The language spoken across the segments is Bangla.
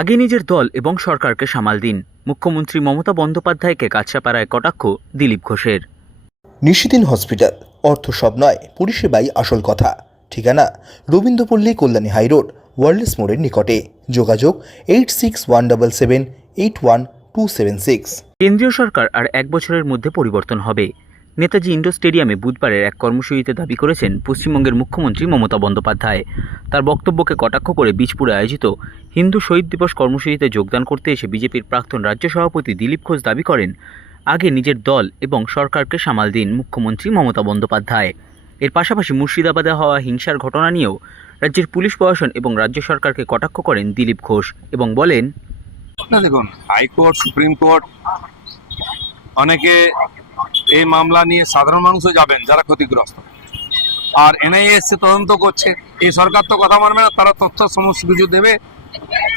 আগে নিজের দল এবং সরকারকে সামাল দিন। মুখ্যমন্ত্রী মমতা বন্দ্যোপাধ্যায়কে কাছাপাড়ায় কটাক্ষ দিলীপ ঘোষের। নিশিদিন হসপিটাল অর্থ সব নয় পরিষেবাই আসল কথা। ঠিকানা রবীন্দ্রপল্লী কল্যাণী হাইরোড ওয়ার্ল্ডস মোড়ের নিকটে। যোগাযোগ eight six one double seven eight one two seven six. কেন্দ্রীয় সরকার আর এক বছরের মধ্যে পরিবর্তন হবে। নেতাজি ইন্ডোর স্টেডিয়ামে বুধবারের এক কর্মসূচিতে দাবি করেছেন পশ্চিমবঙ্গের মুখ্যমন্ত্রী মমতা বন্দ্যোপাধ্যায়। তার বক্তব্যকে কটাক্ষ করে বীজপুরে আয়োজিত হিন্দু শহীদ দিবস কর্মসূচিতে যোগদান করতে এসে বিজেপির প্রাক্তন রাজ্য সভাপতি দিলীপ ঘোষ দাবি করেন, আগে নিজের দল এবং সরকারকে সামাল দিন মুখ্যমন্ত্রী মমতা বন্দ্যোপাধ্যায়। এর পাশাপাশি মুর্শিদাবাদে হওয়া হিংসার ঘটনা নিয়েও রাজ্যের পুলিশ প্রশাসন এবং রাজ্য সরকারকে কটাক্ষ করেন দিলীপ ঘোষ এবং বলেন দেখুন, হাইকোর্ট, সুপ্রিম কোর্ট, অনেকে এই মামলা নিয়ে সাধারণ মানুষও যাবেন যারা ক্ষতিগ্রস্ত। আর এনআইএ এসছে তদন্ত করছে। এই সরকার তো কথা মানবে না তারা তথ্য সমস্ত কিছু দেবে।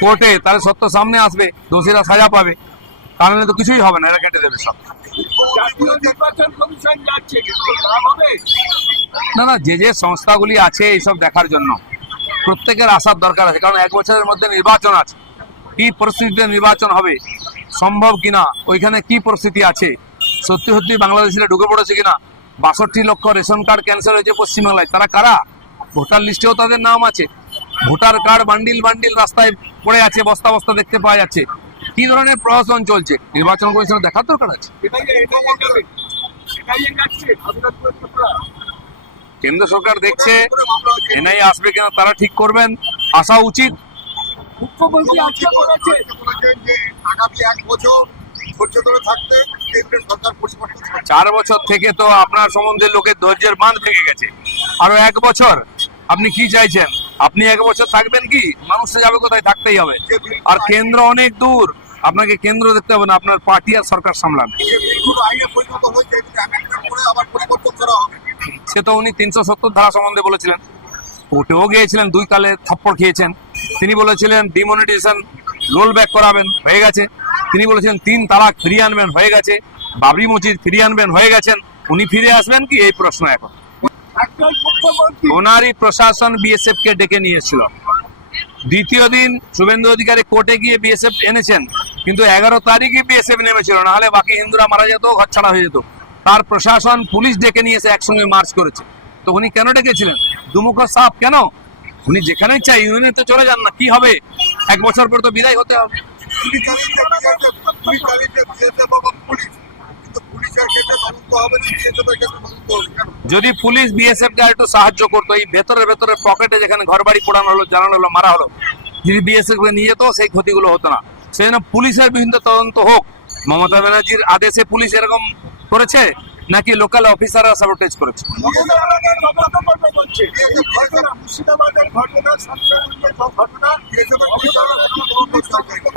কোর্টে তাহলে সত্য সামনে আসবে দোষীরা সাজা পাবে। কারণ তো কিছুই হবে না এরা কেটে দেবে সব। না না যে যে সংস্থাগুলি আছে এইসব দেখার জন্য। প্রত্যেকের আসার দরকার আছে কারণ এক বছরের মধ্যে নির্বাচন আছে। কি পরিস্থিতিতে নির্বাচন হবে সম্ভব কিনা ওইখানে কি পরিস্থিতি আছে সত্যি সত্যি বাংলাদেশিরা ঢুকে পড়েছে কিনা বাষট্টি লক্ষ রেশন কার্ড ক্যান্সেল হয়েছে পশ্চিমবাংলায়। তারা কারা? ভোটার লিস্টেও তাদের নাম আছে। ভোটার কার্ড বান্ডিল বান্ডিল রাস্তায় পড়ে আছে বস্তা বস্তা দেখতে পাওয়া যাচ্ছে। কি ধরনের প্রশাসন চলছে? নির্বাচন কমিশনের দেখার দরকার আছে? কেন্দ্র সরকার দেখছে এনআই আসবে কিনা তারা ঠিক করবেন আসা উচিত। মুখ্যমন্ত্রী আজকে বলেছে আগামী এক বছর ধৈর্য ধরে থাকতে চার বছর থেকে তো আপনার সম্বন্ধে লোকের ধৈর্যের বাঁধ ভেঙে গেছে। আরও এক বছর, আপনি কি চাইছেন? আপনি এক বছর থাকবেন কি? মানুষ যাবে কোথায়? থাকতেই হবে। আর কেন্দ্র অনেক দূর। আপনাকে কেন্দ্র দেখতে হবে না, আপনার পার্টি আর সরকার সামলান সে তো উনি তিনশো সত্তর ধারা সম্বন্ধে বলেছিলেন। কোর্টেও গিয়েছিলেন, দুই কালে থাপ্পড় খেয়েছেন। তিনি বলেছিলেন ডিমনিটাইজেশন রোল ব্যাক করাবেন। হয়ে গেছে। তিনি বলেছেন তিন তালাক ফিরিয়ে আনবেন, হয়ে গেছে। বাবরি মসজিদ ফিরিয়ে আনবেন, হয়ে গেছেন। উনি ফিরে আসবেন কি? এই প্রশ্ন এখন। ওনারই প্রশাসন বিএসএফ কে ডেকে নিয়েছিল। দ্বিতীয় দিন শুভেন্দু অধিকারী কোর্টে গিয়ে বিএসএফ এনেছেন, কিন্তু এগারো তারিখে বিএসএফ নেমেছিল। নাহলে বাকি হিন্দুরা মারা যেত ঘর ছাড়া হয়ে যেত। তার প্রশাসন পুলিশ ডেকে নিয়ে এসে একসঙ্গে মার্চ করেছে। তো উনি কেন ডেকেছিলেন? দুমুখ সাপ কেন? উনি যেখানে চাই, ইউনিয়নে তো চলে যান না, কি হবে? এক বছর পর তো বিদায় হতে হবে। যদি পুলিশ বিএসএফ কে একটু সাহায্য করতো, এই ভেতরে ভেতরে পকেটে যেখানে ঘর বাড়ি পোড়ানো হলো, জ্বালানো হলো, মারা হলো, যদি বিএসএফ কে নিয়ে যেত, সেই ক্ষতিগুলো হতো না। সেই জন্য পুলিশের বিভিন্ন তদন্ত হোক। মমতা ব্যানার্জির আদেশে পুলিশ এরকম করেছে? নাকি লোকাল অফিসাররা সাবোটেজ করেছে।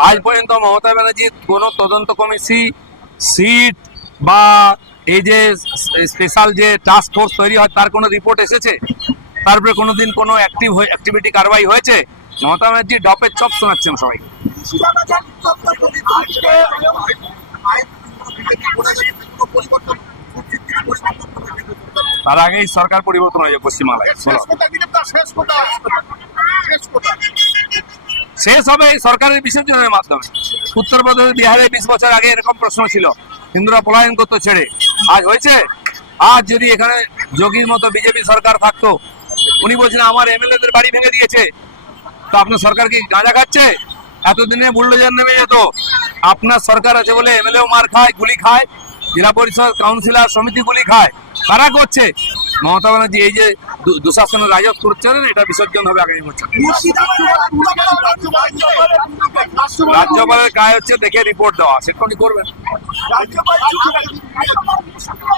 আজ পর্যন্ত মমতা ব্যানার্জির কোনো তদন্ত কমিটি সিট বা এই যে স্পেশাল যে টাস্ক ফোর্স তৈরি হয় তার কোনো রিপোর্ট এসেছে তারপরে কোনোদিন কোনো অ্যাক্টিভ অ্যাক্টিভিটি কারবাই হয়েছে মমতা ব্যানার্জি ডপের চপ শোনাচ্ছেন সবাই আইন বিজেপি করে গেছে সেগুলো পরিবর্তন খুব শিগগিরই পরিবর্তন করবে কেন্দ্র সরকার। তার আগেই সরকার পরিবর্তন হয়ে যাবে পশ্চিমবাংলায়। শেষ হবে এই সরকারের বিসর্জনের মাধ্যমে। উত্তরপ্রদেশ বিহারে বিশ বছর আগে এরকম প্রশ্ন ছিল হিন্দুরা পলায়ন করতো ছেড়ে। আজ হয়েছে? আজ যদি এখানে যোগীর মতো বিজেপি সরকার থাকতো উনি বলছেন আমার এমএলএদের বাড়ি ভেঙে দিয়েছে। তো আপনার সরকার কি গাঁজা খাচ্ছে? এতদিনে বুল্ডোজার নেমে যেত। আপনার সরকার আছে বলে এমএলএও মার খায় গুলি খায়। জেলা পরিষদ কাউন্সিলর সমিতি গুলি খায়। কারা করছে মমতা ব্যানার্জি এই যে দুঃশাসনের রাজত্ব করছেন, এটা বিসর্জন হবে আগামী বছর। রাজ্যপালের কাজ হচ্ছে দেখে রিপোর্ট দেওয়া সেটা উনি করবেন।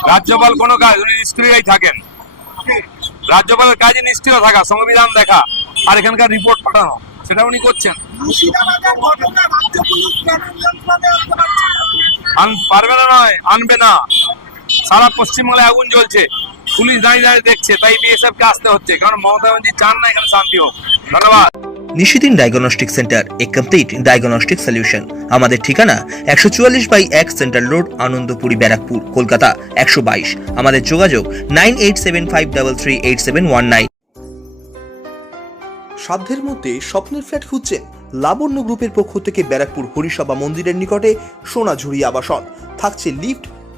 রাজ্যপাল কোনো কাজ, উনি নিষ্ক্রিয়ই থাকেন। রাজ্যপালের কাজে নিষ্ক্রিয় থাকা, সংবিধান দেখা, আর এখানকার রিপোর্ট পাঠানো, সেটা উনি করছেন। আন- পারবে না নয়, আনবে না। সারা পশ্চিমবাংলায় আগুন জ্বলছে। পুলিশ দাঁড়িয়ে দাঁড়িয়ে দেখছে তাই বিএসএফ কে আসতে হচ্ছে। কারণ মমতা ব্যানার্জি চান না এখানে শান্তি হোক। ধন্যবাদ। নিশিদিন ডায়াগনস্টিক সেন্টার এ কমপ্লিট ডায়াগনস্টিক সলিউশন আমাদের ঠিকানা একশো চুয়াল্লিশ বাই এক সেন্ট্রাল রোড আনন্দপুরি ব্যারাকপুর কলকাতা একশো বাইশ। আমাদের যোগাযোগ nine eight seven five double three eight seven one nine. সাধ্যের মধ্যে স্বপ্নের ফ্ল্যাট খুঁজছেন লাবণ্য গ্রুপের পক্ষ থেকে ব্যারাকপুর হরিসভা মন্দিরের নিকটে সোনাঝুরি আবাসন। থাকছে lift